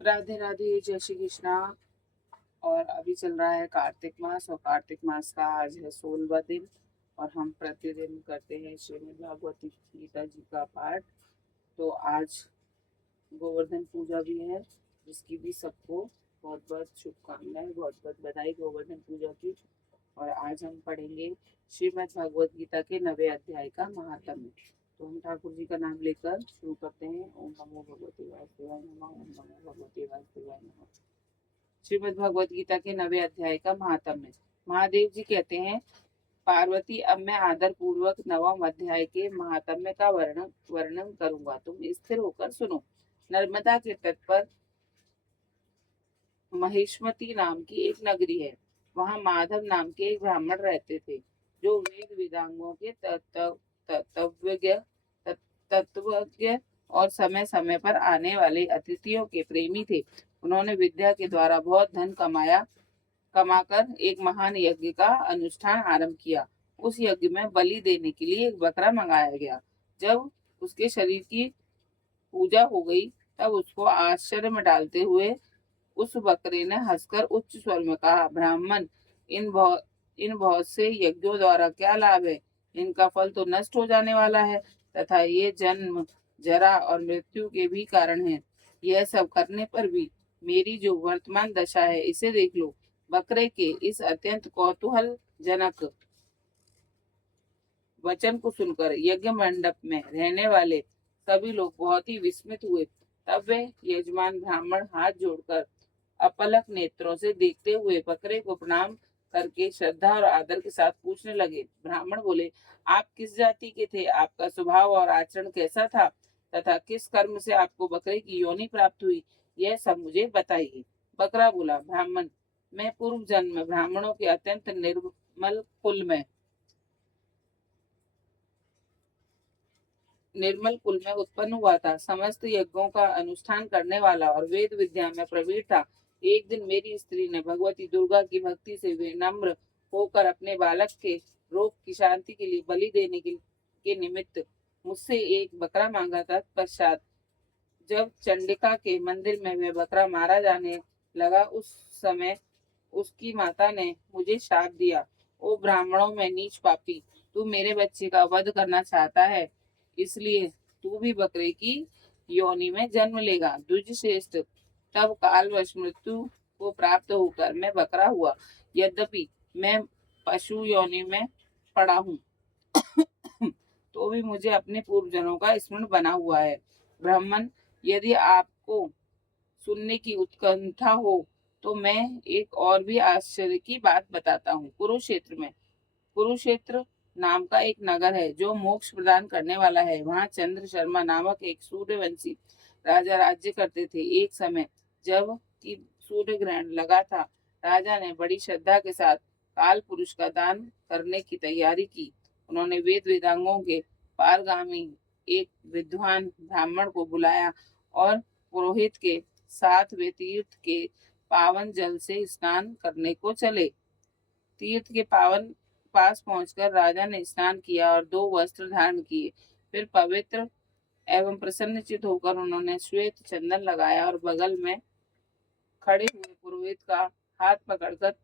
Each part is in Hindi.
राधे राधे, जय श्री कृष्णा। और अभी चल रहा है कार्तिक मास, और कार्तिक मास का आज है 16वां दिन। और हम प्रतिदिन करते हैं श्रीमद् भागवती गीता जी का पाठ। तो आज गोवर्धन पूजा भी है, जिसकी भी सबको बहुत बहुत शुभकामनाएं, बहुत बहुत बधाई गोवर्धन पूजा की। और आज हम पढ़ेंगे श्रीमद् भगवत गीता के 9वें अध्याय का महात्म्य। तो हम ठाकुर जी का नाम लेकर शुरू करते हैं। ओम नमो भगवते वासुदेवाय नमः, ओम नमो भगवते वासुदेवाय नमः। श्रीमद् भगवत गीता के 9वें अध्याय का महात्म्य। महादेव जी कहते हैं, पार्वती, अब मैं आदर पूर्वक 9वां अध्याय के महात्म्य का वर्णन वर्णन करूंगा, तुम स्थिर होकर सुनो। नर्मदा के तट पर महेश्मती नाम की एक नगरी है। वहां माधव नाम के एक ब्राह्मण रहते थे, जो वेद वेदांगों के तत्वज्ञ तत्वज्ञ और समय समय पर आने वाले अतिथियों के प्रेमी थे। उन्होंने विद्या के द्वारा बहुत धन कमाकर एक महान यज्ञ का अनुष्ठान आरंभ किया। उस यज्ञ में बलि देने के लिए एक बकरा मंगाया गया। जब उसके शरीर की पूजा हो गई, तब उसको आश्चर्य में डालते हुए उस बकरे ने हंसकर उच्च स्वर में कहा, ब्राह्मण, इन बहुत से यज्ञों द्वारा क्या लाभ है? इनका फल तो नष्ट हो जाने वाला है, तथा ये जन्म, जरा और मृत्यु के भी कारण है। यह सब करने पर भी मेरी जो वर्तमान दशा है, इसे देख लो। बकरे के इस अत्यंत कौतूहल जनक वचन को सुनकर यज्ञ मंडप में रहने वाले सभी लोग बहुत ही विस्मित हुए। तब वे यजमान ब्राह्मण हाथ जोड़कर अपलक नेत्रों से देखते हुए बकरे को प्रणाम करके श्रद्धा और आदर के साथ पूछने लगे। ब्राह्मण बोले, आप किस जाति के थे? आपका स्वभाव और आचरण कैसा था? तथा किस कर्म से आपको बकरे की योनि प्राप्त हुई? यह सब मुझे बताइए। बकरा बोला, ब्राह्मण, मैं पूर्व जन्म में ब्राह्मणों के अत्यंत निर्मल कुल में उत्पन्न हुआ था। समस्त यज्ञों का अनुष्ठान करने वाला और वेद विद्या में प्रवीण था। एक दिन मेरी स्त्री ने भगवती दुर्गा की भक्ति से विनम्र होकर अपने बालक के रोग की शांति के लिए बलि देने के निमित्त मुझसे एक बकरा मांगा था। पश्चात जब चंडिका के मंदिर में वह बकरा मारा जाने लगा, उस समय उसकी माता ने मुझे शाप दिया, ओ ब्राह्मणों में नीच पापी, तू मेरे बच्चे का वध करना चाहता है, इसलिए तू भी बकरे की योनि में जन्म लेगा। द्विज श्रेष्ठ, तब कालवश मृत्यु को प्राप्त होकर मैं बकरा हुआ। यद्यपि मैं पशु योनि में पड़ा हूँ, तो भी मुझे अपने पूर्वजनों का स्मरण बना हुआ है। ब्राह्मण, यदि आपको सुनने की उत्कंठा हो तो मैं एक और भी आश्चर्य की बात बताता हूँ। कुरुक्षेत्र नाम का एक नगर है, जो मोक्ष प्रदान करने वाला है। वहाँ चंद्र शर्मा नामक एक सूर्यवंशी राजा राज्य करते थे। एक समय जब कि सूर्य ग्रहण लगा था, राजा ने बड़ी श्रद्धा के साथ काल पुरुष का दान करने की तैयारी की। उन्होंने वेद वेदांगों के पारगामी एक विद्वान ब्राह्मण को बुलाया और पुरोहित के साथ वे तीर्थ के पावन जल से स्नान करने को चले। तीर्थ के पावन पास पहुंचकर राजा ने स्नान किया और 2 वस्त्र धारण किए। फिर पवित्र एवं प्रसन्नचित होकर उन्होंने श्वेत चंदन लगाया और बगल में खड़े हुए पुरोहित का हाथ पकड़कर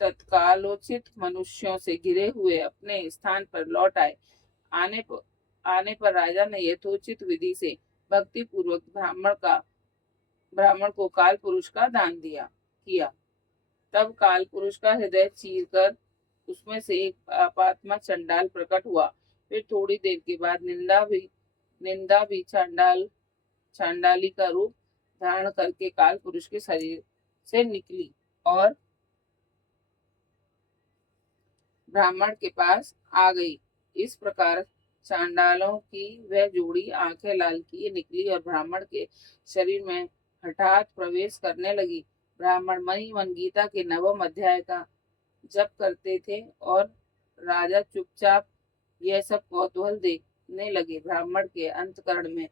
तत्कालोचित मनुष्यों से घिरे हुए अपने स्थान पर लौट आए। आने पर राजा ने यथोचित विधि से भक्ति पूर्वक ब्राह्मण को काल पुरुष का दान किया। तब काल पुरुष का हृदय चीर कर उसमें से एक पापात्मा चंडाल प्रकट हुआ। फिर थोड़ी देर के बाद निंदा भी चांडाली का रूप धारण करके काल पुरुष के शरीर से निकली और ब्राह्मण के पास आ गई। इस प्रकार चांडालों की वह जोड़ी आंखें लाल किए निकली और ब्राह्मण के शरीर में हठात प्रवेश करने लगी। ब्राह्मण मन ही मन गीता के 9वें अध्याय का जप करते थे और राजा चुपचाप यह सब कौतूहल देखने लगे। ब्राह्मण के अंतकरण में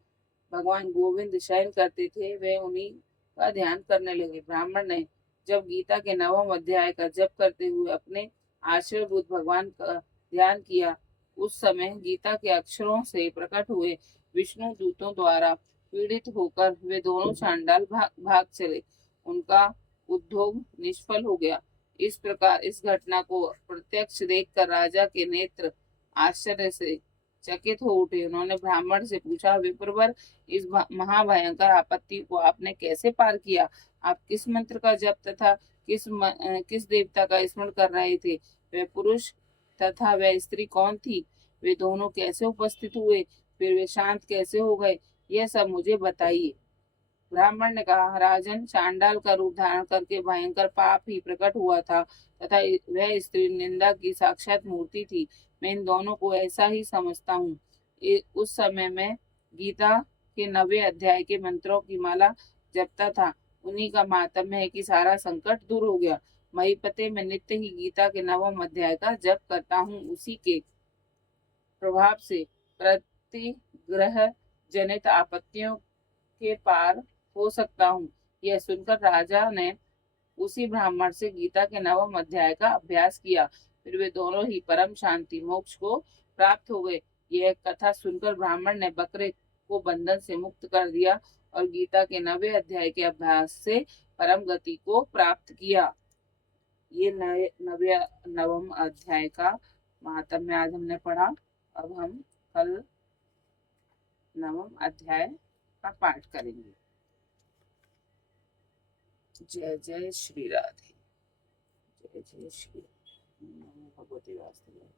भगवान गोविंद शयन करते थे, वे उन्हीं का ध्यान करने लगे। ब्राह्मण ने जब गीता के 9वें अध्याय का जप करते हुए अपने आश्रयभूत भगवान का ध्यान किया, उस समय गीता के अक्षरों से प्रकट हुए विष्णु दूतों द्वारा पीड़ित होकर वे दोनों चांडाल भाग चले। उनका उद्योग निष्फल हो गया। इस प्रकार इस घटना को प्रत्यक्ष देखकर राजा के नेत्र आश्चर्य से चकित हो उठे। उन्होंने ब्राह्मण से पूछा, विप्रवर, इस महाभयंकर आपत्ति को आपने कैसे पार किया? आप किस मंत्र का जप तथा किस देवता का स्मरण कर रहे थे? वह पुरुष तथा वह स्त्री कौन थी? वे दोनों कैसे उपस्थित हुए? फिर वे शांत कैसे हो गए? यह सब मुझे बताइए। ब्राह्मण ने कहा, राजन, चांडाल का रूप धारण करके भयंकर पाप ही प्रकट हुआ था तथा वह स्त्री निंदा की साक्षात मूर्ति थी। मैं इन दोनों को ऐसा ही समझता हूँ। उस समय में गीता के 9वें अध्याय के मंत्रों की माला जपता था। उन्हीं का मातम्य है कि सारा संकट दूर हो गया। महीपते में नित्य ही गीता के 9वें अध्याय का जप करता हूँ। उसी के प्रभाव से प्रतिग्रह जनित आपत्तियों के पार हो सकता हूँ। यह सुनकर राजा ने उसी ब्राह्मण से गीता के 9वें अध्याय का अभ्यास किया। फिर वे दोनों ही परम शांति मोक्ष को प्राप्त हो गए। यह कथा सुनकर ब्राह्मण ने बकरे को बंधन से मुक्त कर दिया और गीता के 9वें अध्याय के अभ्यास से परम गति को प्राप्त किया। ये 9वें अध्याय का महात्म्य आज हमने पढ़ा। अब हम कल 9वें अध्याय का पाठ करेंगे। जय जय श्री राधे। जय जय श्री नमो भगवते वासुदेवाय।